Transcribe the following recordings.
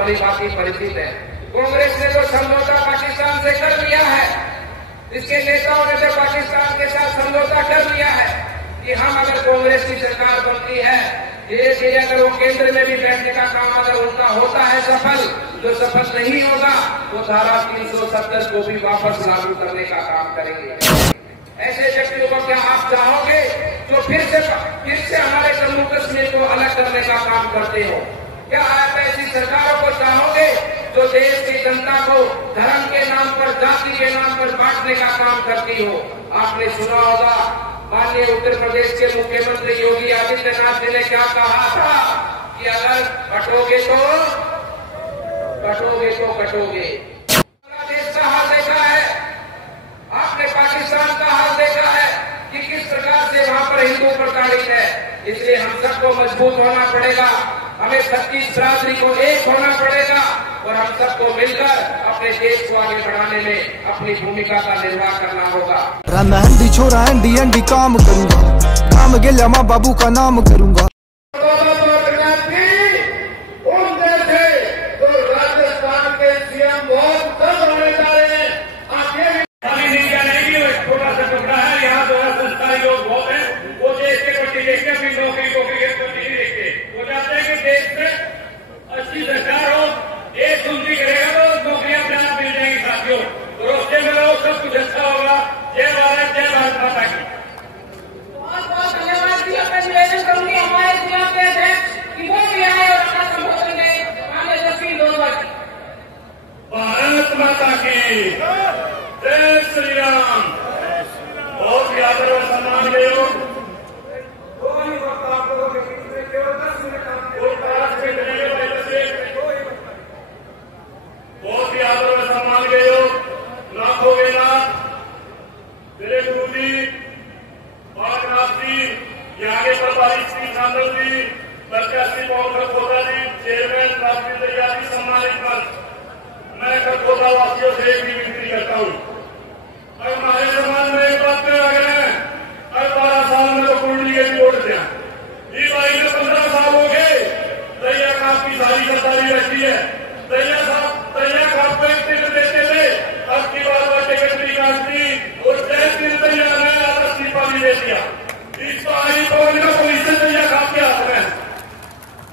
भली भांति परिचित है। कांग्रेस ने तो समझौता पाकिस्तान से कर लिया है, इसके नेताओं ने तो पाकिस्तान के साथ समझौता कर लिया है कि हम अगर कांग्रेस की सरकार बनती है, धीरे धीरे अगर वो केंद्र में भी बैठने का काम अगर उनका होता है सफल, जो सफल नहीं होगा वो धारा 370 को भी वापस लागू करने का काम करेंगे। ऐसे व्यक्तियों को क्या आप चाहोगे जो फिर से हमारे जम्मू कश्मीर को अलग करने का काम करते हो? क्या आप ऐसी सरकारों को चाहोगे जो देश की जनता को धर्म के नाम पर, जाति के नाम पर बांटने का काम करती हो? आपने सुना होगा माननीय उत्तर प्रदेश के मुख्यमंत्री योगी आदित्यनाथ जी ने क्या कहा था कि अगर कटोगे तो कटोगे। बांग्लादेश का हाल देखा है, आपने पाकिस्तान का हाल देखा है कि किस प्रकार से वहां पर हिंदू प्रताड़ित है। इसलिए हम सबको मजबूत होना पड़ेगा, हमें 36 बिरादरी को एक होना पड़ेगा और हम सबको मिलकर अपने देश को आगे बढ़ाने में अपनी भूमिका का निर्वाह करना होगा। मैं हंडी छोरा हंडी काम करूंगा, काम गेल्या माँ बाबू का नाम करूंगा। राजस्थान के सीएम बहुत कम होने जा रहे हैं। छोटा सा टुकड़ा है, यहाँ जो संस्थाई लोग बहुत हैं, वो देश के प्रति देखते अपनी नौकरी के प्रति नहीं देखते। वो चाहते हैं कि देश में अच्छी सरकार हो, देश उन्नति करेगा तो नौकरियां अपने आप मिल जाएंगी साथियों। तो रोस्ते में लोग सब कुछ अच्छा होगा। जय भारत माता की। बहुत बहुत धन्यवाद जी। मैं निवेदन करूंगी हमारे जिला के अध्यक्ष कि वो भी आए और अपना संबोधन दें। माननीय जसवीर डोरवा। भारत माता की जय श्री राम। बहुत ही आदर और सम्मान के योग बहुत ही आदर और सम्मान के योग नाथ हो गए नाथ, मेरे गुरु जी बागनाथ जी, ये आगे प्रभारी श्री सांदल जी, प्रत्याशी पवन खरगोदा जी, चेयरमैन राष्ट्रीय तैयारी सम्मानित मंच, मैं खरगोदा वासियों से एक भी विनती करता हूँ। अब हमारे समाज में एक बात पे आ गए हैं, अब 12 साल में तो कुंडली के भी वोट दिया, ये भाई में 15 साल हो गए, दैया खाप की सारी सरकारी रहती है, दैया खाप को एक टिकट देते थे, अब की बार वो टिकट नहीं काटती और 3 दिन दैया ने आपस पानी दे दिया। इस पानी पवन का पुलिस से दैया खाप के हाथ में,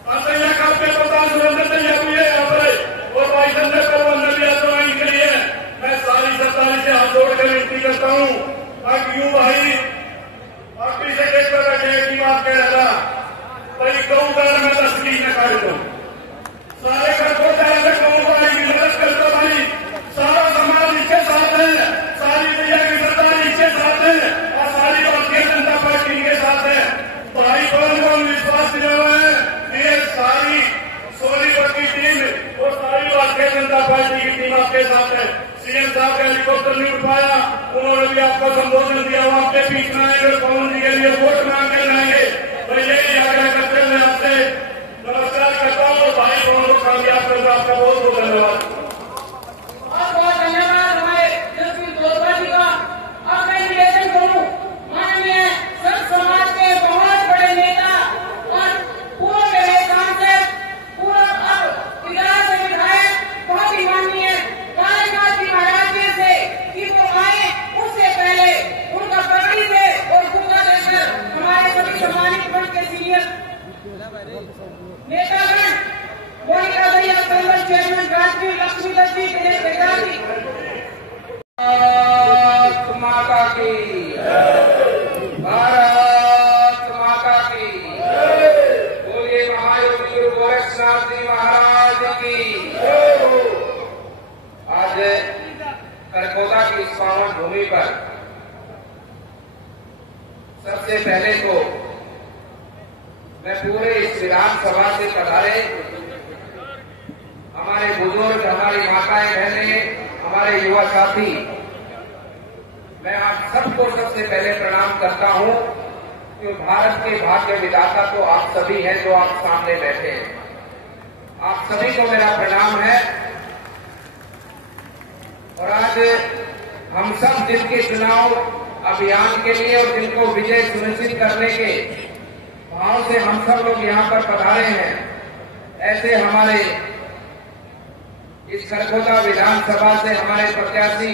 और दैया खाप के प्रधान सुरेंद्र दैया हुए यहाँ पर और भाई संजय पवन ने भी आजमाई के लिए मैं सारी सरकारी से हाथ जोड़कर विनती करता हूँ। अब यूं भाई आपकी से देख कर बैठे की बात कह रहा भाई गौ दान में 10 की न कर दो, सारे घर को दान से गौ भाई की मदद कर दो भाई। सारा समाज इसके साथ है, सारी दुनिया की सरकार इसके साथ है और सारी भारतीय जनता पार्टी के साथ है। भाई पवन को विश्वास दिलावा है, ये सारी सोनीपत की टीम और सारी भारतीय जनता पार्टी की टीम आपके साथ है। सीएम साहब का हेलीकॉप्टर नहीं उठाया, उन्होंने भी आपको संबोधन दिया, वो आपके बीच में आएंगे, पवन जी के लिए वोट मांग कर लाएंगे। तो यही आग्रह करते हुए आपसे नमस्कार करता हूँ। भाई पवन को कामयाब करना आपका बहुत बहुत धन्यवाद। बहुत बहुत धन्यवाद हमारे जसवीर डोरवा जी का। अब मैं निवेदन करूं माननीय संत समाज के बहुत बड़े नेता और पूर्व सांसद, पूर्व अब विधायक से विधायक, बहुत ही माननीय कालीनाथ जी महाराज जी से कि वो आए, उससे पहले उनका पगड़ी से और पूजा देकर हमारे सभी सम्मानित वर्ग के सीनियर नेतागण मोनिका दैया संगठन चेयरमैन राष्ट्रीय लक्ष्मी दत्त जी भारत माता की, भारत माता की, बोलिए महायोगी गुरु गोरक्षनाथ जी महाराज की। आज खरगोदा की इस पावन भूमि पर सबसे पहले तो मैं पूरे इस विधानसभा से पधारे हमारे बुजुर्ग, हमारी माताएं बहनें, हमारे युवा साथी, मैं आप सबको सबसे पहले प्रणाम करता हूं कि भारत के भाग्य विधाता तो आप सभी हैं जो आप सामने बैठे हैं। आप सभी को मेरा प्रणाम है। और आज हम सब जिनके चुनाव अभियान के लिए और जिनको विजय सुनिश्चित करने के भाव से हम सब लोग यहाँ पर पधारे हैं, ऐसे हमारे इस खरखोदा विधानसभा से हमारे प्रत्याशी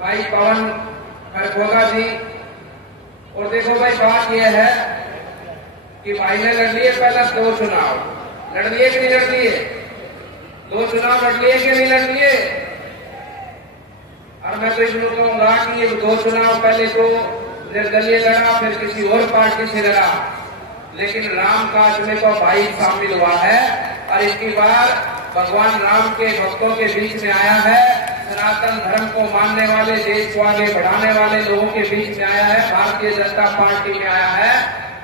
भाई पवन खरखोदा जी। और देखो भाई, बात यह है कि भाई ने लड़ लिए पहला 2 चुनाव, लड़ लिए कि नहीं लड़ लिए? 2 चुनाव लड़ लिए कि नहीं लड़ लिए? और मैं तो इसलिए कहूंगा कि ये 2 चुनाव पहले तो निर्दलीय लड़ा, फिर किसी और पार्टी से लड़ा, लेकिन राम काज में तो भाई शामिल हुआ है और इसकी बार भगवान राम के भक्तों के बीच में आया है। सनातन धर्म को मानने वाले, देश को आगे बढ़ाने वाले लोगों के बीच में आया है, भारतीय जनता पार्टी में आया है।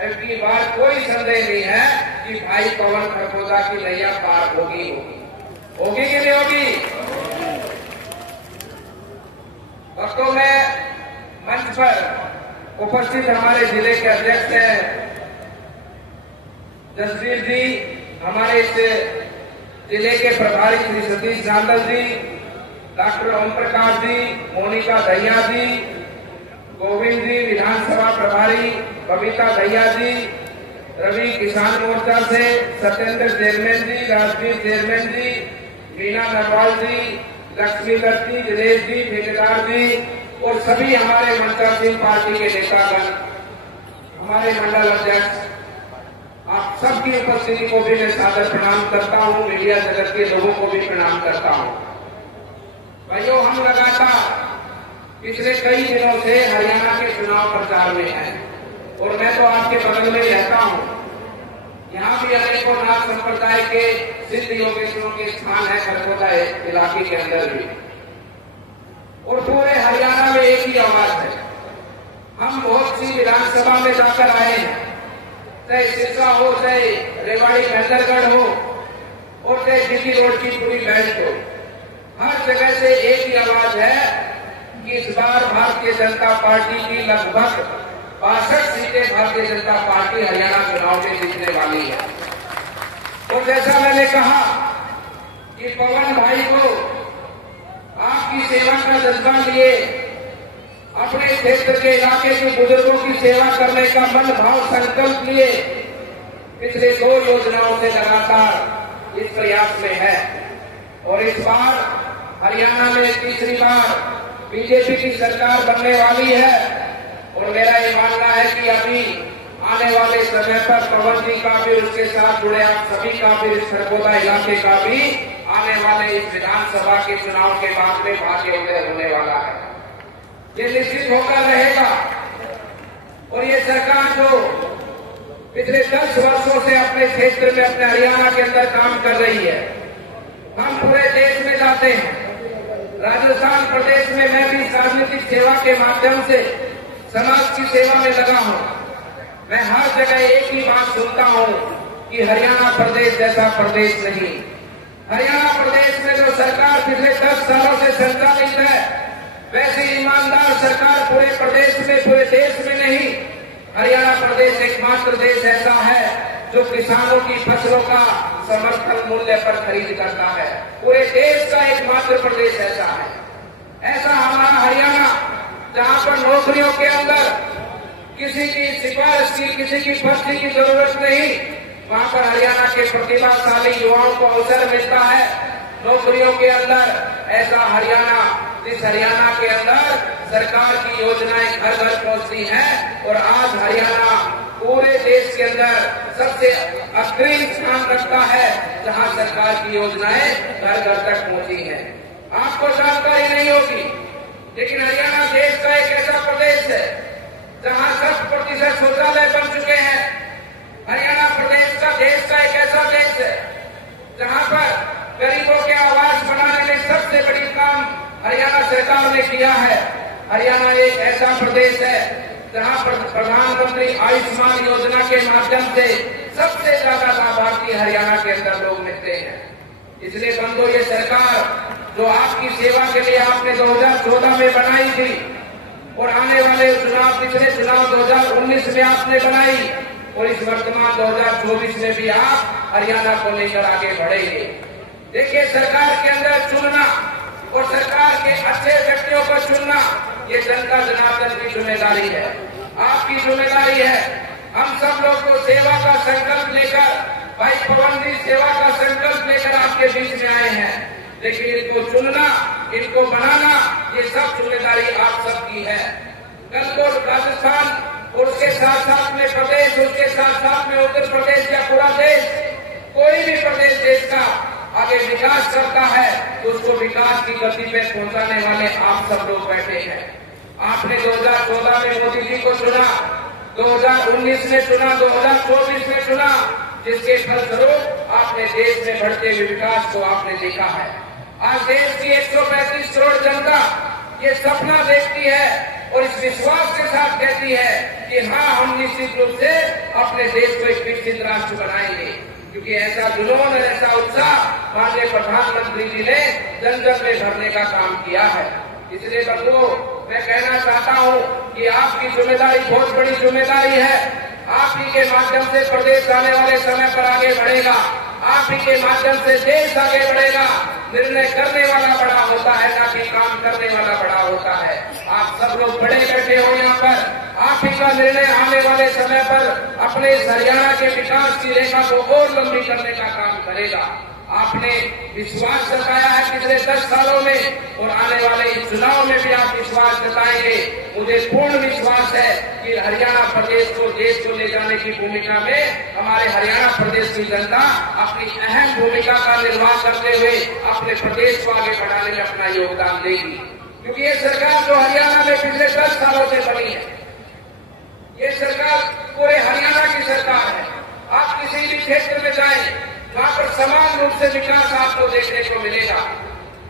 इसकी बार कोई संदेह नहीं है कि भाई पवन खरखोदा की नैया पार होगी होगी कि नहीं होगी? भक्तों में मंच पर उपस्थित हमारे जिले के अध्यक्ष हैं जसवीर जी, हमारे इस जिले के प्रभारी श्री सतीश नांदल जी, डॉक्टर ओम प्रकाश जी, मोनिका दहिया जी, गोविंद जी विधानसभा प्रभारी, बबीता दहिया जी, रवि किसान मोर्चा से सत्येंद्र चेयरमैन जी, राजवीर चेयरमैन जी, मीना नरवाल जी, लक्ष्मी दत्त जी, दिनेश जी, ठेकेदार जी और सभी हमारे मंत्रासीन पार्टी के नेतागण, हमारे मंडल अध्यक्ष, आप सबकी उपस्थिति को भी मैं सादर प्रणाम करता हूं। मीडिया जगत के लोगों को भी प्रणाम करता हूं। भाइयों, हम लगातार पिछले कई दिनों से हरियाणा के चुनाव प्रचार में हैं और मैं तो आपके बगल में रहता हूं। यहाँ भी अनेकों नाथ संप्रदाय के सिद्ध योगेश्वरों के स्थान है खरखोदा इलाके के अंदर भी, और पूरे हरियाणा में एक ही आवाज है। हम बहुत सी विधानसभा में जाकर आए हैं, चाहे सिरसा हो, चाहे रेवाड़ी महेंद्रगढ़ हो और चाहे जीटी रोड की पूरी बेल्ट हो, हर जगह से एक ही आवाज है कि इस बार भारतीय जनता पार्टी की लगभग 62 सीटें भारतीय जनता पार्टी हरियाणा चुनाव में जीतने वाली है। और जैसा मैंने कहा कि पवन भाई को आपकी सेवा का जज्बा लिए, अपने क्षेत्र के इलाके के बुजुर्गों की सेवा करने का मन भाव संकल्प लिए पिछले 2 योजनाओं से लगातार इस प्रयास में है। और इस बार हरियाणा में तीसरी बार बीजेपी की सरकार बनने वाली है और मेरा ये मानना है कि अभी आने वाले समय पर पवन जी का भी, उसके साथ जुड़े आप सभी का भी, इस खरखोदा इलाके का भी आने वाले इस विधानसभा के चुनाव के बाद में भाग्य उदय होने वाला है। ये निश्चित होकर रहेगा। और ये सरकार जो पिछले 10 वर्षों से अपने क्षेत्र में, अपने हरियाणा के अंदर काम कर रही है, हम पूरे देश में जाते हैं। राजस्थान प्रदेश में मैं भी राजनीतिक सेवा के माध्यम से समाज की सेवा में लगा हूं। मैं हर जगह एक ही बात सुनता हूं कि हरियाणा प्रदेश जैसा प्रदेश नहीं। हरियाणा प्रदेश में जो सरकार पिछले 10 सालों से संचालित है, वैसे ईमानदार सरकार पूरे प्रदेश में, पूरे देश में नहीं। हरियाणा प्रदेश एकमात्र देश ऐसा है जो किसानों की फसलों का समर्थन मूल्य पर खरीद करता है। पूरे देश का एकमात्र प्रदेश ऐसा है। ऐसा हमारा हरियाणा, जहां पर नौकरियों के अंदर किसी की सिफारिश की, किसी की भर्ती की जरूरत नहीं, वहां पर हरियाणा के प्रतिभाशाली युवाओं को अवसर मिलता है नौकरियों के अंदर। ऐसा हरियाणा, जिस हरियाणा के अंदर सरकार की योजनाएं घर घर पहुंचती हैं और आज हरियाणा पूरे देश के अंदर सबसे अग्रणी स्थान रखता है, जहां सरकार की योजनाएं घर घर तक पहुंची हैं। आपको जानकारी नहीं होगी, लेकिन हरियाणा देश का एक ऐसा प्रदेश है जहां 100% शौचालय बन चुके हैं। हरियाणा प्रदेश का, देश का एक ऐसा देश है जहां पर गरीबों के आवास बनाने में सबसे बड़ी काम हरियाणा सरकार ने किया है। हरियाणा एक ऐसा प्रदेश है जहां पर प्रधानमंत्री आयुष्मान योजना के माध्यम से सबसे ज्यादा लाभार्थी हरियाणा के अंदर लोग मिलते हैं। इसलिए बंधु, ये सरकार जो आपकी सेवा के लिए आपने 2014 में बनाई थी और आने वाले चुनाव, पिछले चुनाव 2019 में आपने बनाई और इस वर्तमान 2024 में भी आप हरियाणा को लेकर आगे बढ़ेंगे। देखिए, सरकार के अंदर चुनना और सरकार के अच्छे व्यक्तियों को चुनना, ये जनता जनार्दन की जिम्मेदारी है, आपकी जिम्मेदारी है। हम सब लोग को सेवा का संकल्प लेकर, भाई पवन जी सेवा का संकल्प लेकर आपके बीच में आए हैं। लेकिन इनको चुनना, इनको बनाना, ये सब जिम्मेदारी आप सबकी है। कल को राजस्थान और उसके साथ साथ में प्रदेश, उसके साथ साथ में उत्तर प्रदेश या पूरा देश, कोई भी प्रदेश देश का आगे विकास करता है तो उसको विकास की गति पे पहुंचाने वाले आप सब लोग बैठे हैं। आपने 2014 में मोदी जी को चुना, 2019 में चुना, 2024 में चुना, जिसके फलस्वरूप आपने देश में बढ़ते हुए विकास को आपने देखा है। आज देश की 135 करोड़ जनता ये सपना देखती है और इस विश्वास के साथ कहती है कि हाँ, हम निश्चित रूप से अपने देश को एक विकसित राष्ट्र बनाएंगे, क्योंकि ऐसा जुनून और ऐसा उत्साह माननीय प्रधानमंत्री जी ने जन जन में भरने का काम किया है। इसलिए बंधुओं, मैं कहना चाहता हूँ कि आपकी जिम्मेदारी बहुत बड़ी जिम्मेदारी है। आप ही के माध्यम से प्रदेश आने वाले समय पर आगे बढ़ेगा, आप ही के माध्यम से देश आगे बढ़ेगा। निर्णय करने वाला बड़ा होता है, ना कि काम करने वाला बड़ा होता है। आप सब लोग बड़े बैठे हो यहाँ पर, आप ही का निर्णय आने वाले समय पर अपने इस हरियाणा के विकास की रेखा को और लंबी करने का काम करेगा। आपने विश्वास जताया है पिछले 10 सालों में और आने वाले इस चुनाव में भी आप विश्वास जताएंगे। मुझे पूर्ण विश्वास है कि हरियाणा प्रदेश को देश को ले जाने की भूमिका में हमारे हरियाणा प्रदेश की जनता अपनी अहम भूमिका का निर्वाह करते हुए अपने प्रदेश को आगे बढ़ाने में अपना योगदान देगी। क्योंकि ये सरकार जो हरियाणा में पिछले 10 सालों से बनी है, ये सरकार पूरे हरियाणा की सरकार है। आप किसी भी क्षेत्र में जाएं, वहां पर समान रूप से विकास आपको देखने को मिलेगा।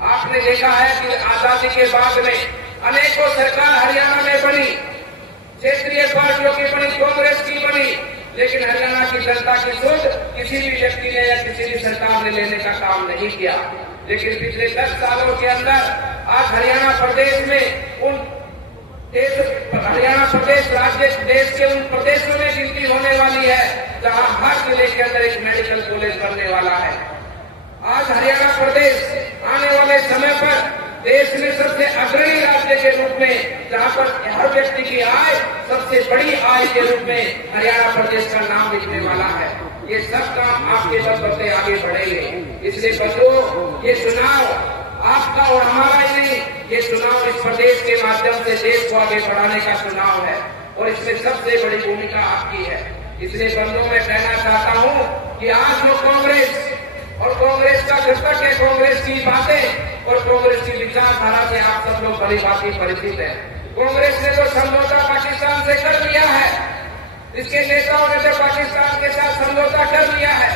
आपने देखा है कि आजादी के बाद में अनेकों सरकार हरियाणा में बनी, क्षेत्रीय पार्टियों की बनी, कांग्रेस की बनी, लेकिन हरियाणा की जनता की सोच किसी भी व्यक्ति ने या किसी भी सरकार ने लेने का काम नहीं किया। लेकिन पिछले 10 सालों के अंदर आज हरियाणा प्रदेश में हरियाणा प्रदेश राज्य देश के उन प्रदेशों में गिनती होने वाली है जहां हर जिले के अंदर एक मेडिकल कॉलेज बनने वाला है। आज हरियाणा प्रदेश आने वाले समय पर देश में सबसे अग्रणी राज्य के रूप में, जहां पर हर व्यक्ति की आय सबसे बड़ी आय के रूप में हरियाणा प्रदेश का नाम लिखने वाला है। ये सब काम आपके बदौलत आगे बढ़ेंगे। इसलिए बच्चों, ये चुनाव आपका और हमारा ही नहीं, ये चुनाव इस प्रदेश के माध्यम से देश को आगे बढ़ाने का चुनाव है और इसमें सबसे बड़ी भूमिका आपकी है। इसलिए बंधुओं, मैं कहना चाहता हूँ कि आज जो कांग्रेस और कांग्रेस का घटक है, कांग्रेस की बातें और कांग्रेस की विचारधारा से आप सब लोग भली भांति परिचित है। कांग्रेस ने तो समझौता पाकिस्तान से कर लिया है, इसके नेताओं ने तो पाकिस्तान के साथ समझौता कर लिया है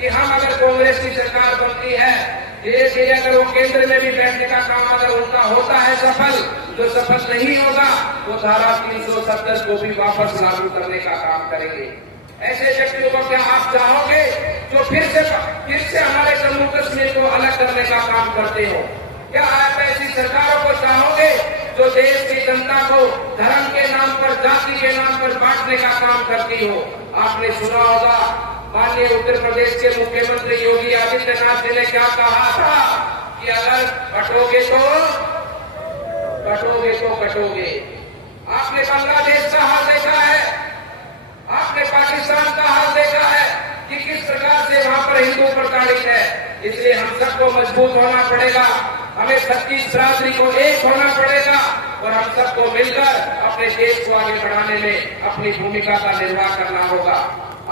कि हम अगर कांग्रेस की सरकार बनती है, धीरे धीरे अगर वो केंद्र में भी बैठने का काम अगर उनका होता है सफल, जो सफल नहीं होगा वो धारा 370 को भी वापस लागू करने का काम करेंगे। ऐसे व्यक्तियों को क्या आप चाहोगे जो फिर से हमारे जम्मू कश्मीर को अलग करने का काम करते हो? क्या आप ऐसी सरकारों को चाहोगे जो देश की जनता को धर्म के नाम पर, जाति के नाम पर बांटने का काम करती हो? आपने सुना होगा माननीय उत्तर प्रदेश के मुख्यमंत्री योगी आदित्यनाथ जी ने क्या कहा था कि अगर कटोगे तो कटोगे। आपने बांग्लादेश का हाल देखा है, आपने पाकिस्तान का हाल देखा है कि किस प्रकार से वहां पर हिंदू प्रताड़ित है। इसलिए हम सबको मजबूत होना पड़ेगा, हमें 36 बिरादरी को एक होना पड़ेगा और हम सबको मिलकर अपने देश को आगे बढ़ाने में अपनी भूमिका का निर्वाह करना होगा।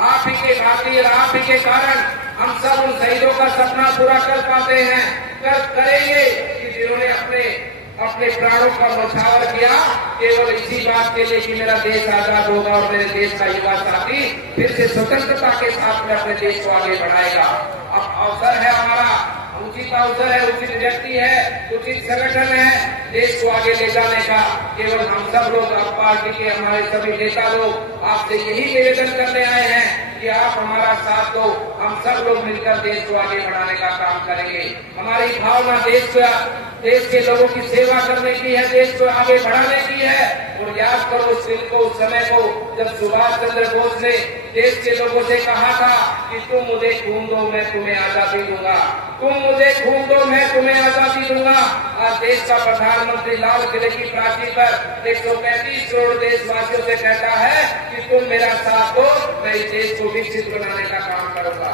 आप ही के खातिर, आप ही के कारण हम सब उन शहीदों का सपना पूरा कर पाते हैं, करेंगे कि जिन्होंने अपने प्राणों का न्यौछावर किया केवल इसी बात के लिए कि मेरा देश आजाद होगा और मेरे देश का युवा साथी फिर से स्वतंत्रता के साथ में अपने देश को आगे बढ़ाएगा। अब अवसर है हमारा, उचित अवसर है, उचित व्यक्ति है, उचित संगठन है देश को आगे ले जाने का। केवल हम सब लोग, आप पार्टी के हमारे सभी नेता लोग आपसे यही निवेदन करने आए हैं कि आप हमारा साथ दो, हम सब लोग मिलकर देश को आगे बढ़ाने का काम करेंगे। हमारी भावना देश के लोगों की सेवा करने की है, देश को आगे बढ़ाने की है। और याद करो उस दिन को, उस समय को जब सुभाष चंद्र बोस ने देश के लोगों से कहा था कि तुम मुझे खून दो मैं तुम्हें आजादी दूंगा, तुम मुझे खून दो मैं तुम्हें आजादी दूंगा। आज देश का प्रधानमंत्री लाल किले की प्राचीर पर 135 करोड़ देशवासियों से कहता है कि तुम मेरा साथ दो, मैं इस देश को विकसित बनाने का काम करूंगा।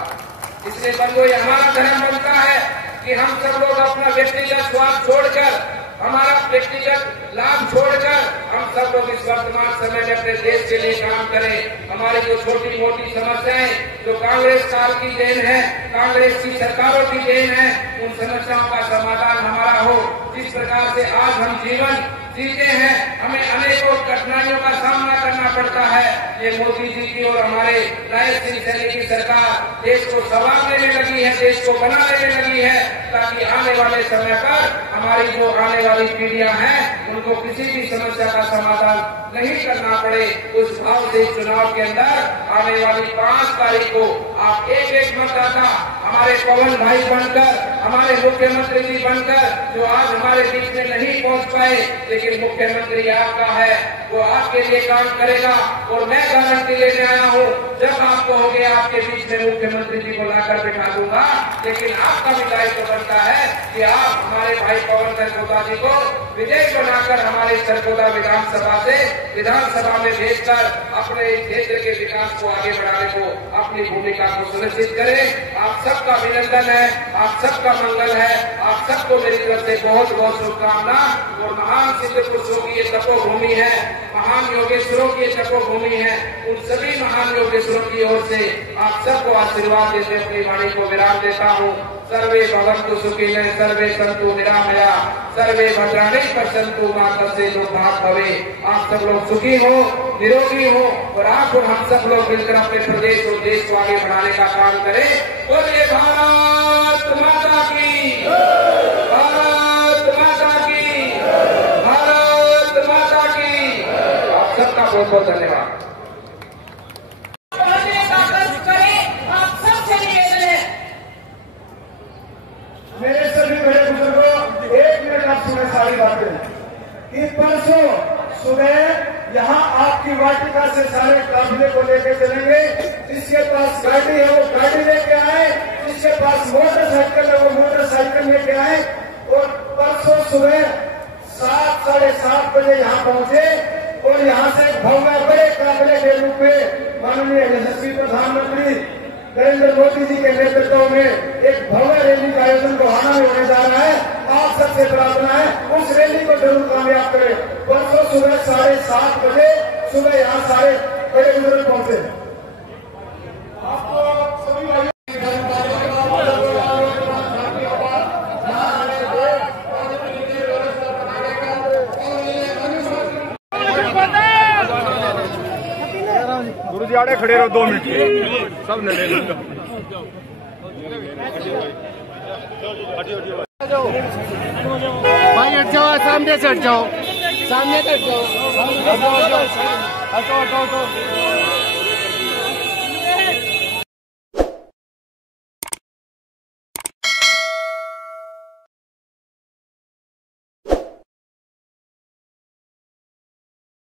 इसलिए बंधुओं, हमारा धर्म बनता है कि हम सब लोग अपना व्यक्तिगत स्वार्थ छोड़कर, हमारा व्यक्तिगत लाभ छोड़कर हम सब लोग इस वर्तमान समय में अपने देश के लिए काम करें। हमारी जो छोटी मोटी समस्याएं जो कांग्रेस काल की देन है, कांग्रेस की सरकारों की देन है, उन समस्याओं का समाधान हमारा हो। जिस प्रकार से आज हम जीवन जीते हैं, हमें अनेकों कठिनाइयों का सामना करना पड़ता है। ये मोदी जी की और हमारे नए शिवसेना की सरकार देश को संवारने में लगी है, देश को बनाने में लगी है, ताकि आने वाले समय पर हमारी जो आने वाली पीढ़ियां हैं उनको किसी भी समस्या का समाधान नहीं करना पड़े। उस भाव से चुनाव के अंदर आने वाली 5 तारीख को आप एक एक मतदाता हमारे पवन भाई बनकर, हमारे मुख्यमंत्री जी बनकर, जो आज हमारे बीच में नहीं पहुंच पाए लेकिन मुख्यमंत्री आपका है, वो आपके लिए काम करेगा। और मैं गारंटी लेने आया हूँ, जब आप कहोगे आपके बीच में मुख्यमंत्री जी को लाकर बिठा दूंगा, लेकिन आपका भी दायित्व बनता है कि आप हमारे भाई पवन सरकोदा जी को विजयी बनाकर हमारे सरकोदा विधानसभा से विधानसभा में भेजकर अपने क्षेत्र के विकास को आगे बढ़ाने को अपनी भूमिका को सुनिश्चित करें। आप सबका अभिनंदन है, आप सबका मंगल है, आप सबको मेरी तरफ से बहुत बहुत शुभकामना। और महान सिद्ध पुरुषों की ये तपोभूमि है, महान योगेश्वरों की ये तपोभूमि है, उन सभी महान योगेश्वरों की ओर से आप सबको आशीर्वाद देते अपनी वाणी को विराम देता हूँ। सर्वे भवन्तु सुखिनः, सर्वे सन्तु निरामया, सर्वे भद्राणि पश्यन्तु मा कश्चित् दुःखभाग् भवेत्। आप सब लोग सुखी हो, निरोगी हो और आप और हम सब लोग मिलकर अपने प्रदेश और देश को आगे बढ़ाने का काम करें। बोलिए भारत माता की, भारत माता की, भारत माता की। आप सबका बहुत बहुत धन्यवाद। मेरे सभी बड़े बुजुर्गों, 1 मिनट आप सुने सारी बातें कि परसों सुबह यहाँ आपकी वाटिका से सारे काफिले को लेकर चलेंगे। जिसके पास गाड़ी है वो गाड़ी लेके आए, जिसके पास मोटरसाइकिल है वो मोटरसाइकिल लेके आए। और परसों सुबह 7, साढ़े 7 बजे यहाँ पहुंचे और यहाँ से भव्य बड़े काफिले के रूप में माननीय यशस्वी प्रधानमंत्री नरेंद्र मोदी जी के नेतृत्व में एक भव्य रैली का आयोजन गोहाना में होने जा रहा है। आप सबसे प्रार्थना है उस रैली को जरूर कामयाब करें। परसों सुबह 7:30 बजे सुबह यहाँ सारे बड़े बुजुर्ग पहुंचे। आपको सभी भाइयों गुरु जी आड़े खड़े रहो 2 मिनट, सब नड़े भाई हट जाओ, सामने से हट जाओ, सामने से हट जाओ, हटो हटो हटो हटो।